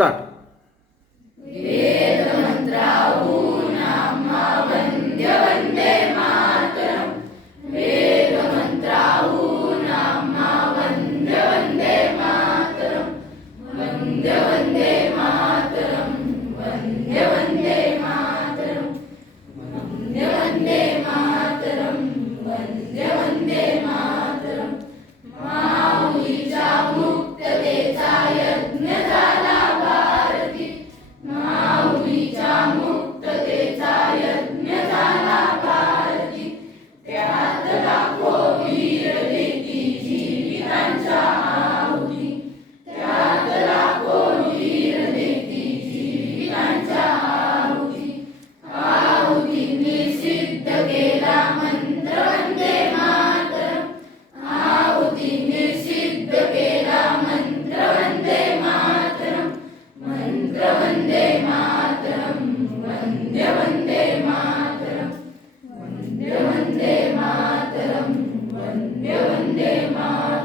Start. वेदमन्त्राहून आम्हा वंद्य वंदे मातरम्. वेदमन्त्राहून आम्हा वंद्य वंदे मातरम्. वंद्य वंदे मातरम्. वंद्य वंदे मातरम्. वंद्य वंदे मातरम्. वंद्य वंदे मातरम्. माऊलीच्या मुक्ततेचा यज्ञ झाला भारती. माऊलीच्या मुक्ततेचा यज्ञ झाला भारती. त्यात लाखो वीर देती जीवितांच्या आहुती. त्यात लाखो वीर देती जीवितांच्या आहुती. आहुतींनी सिद्ध केला मंत्र वंदे मातरम्. आहुतींनी सिद्ध केला मंत्र वंदे मातरम्. मंत्र वंदे मातरम्. वंद्य वंदे मातरम्. वंद्य वंदे मातरम्. वंद्य वंदे मातरम्.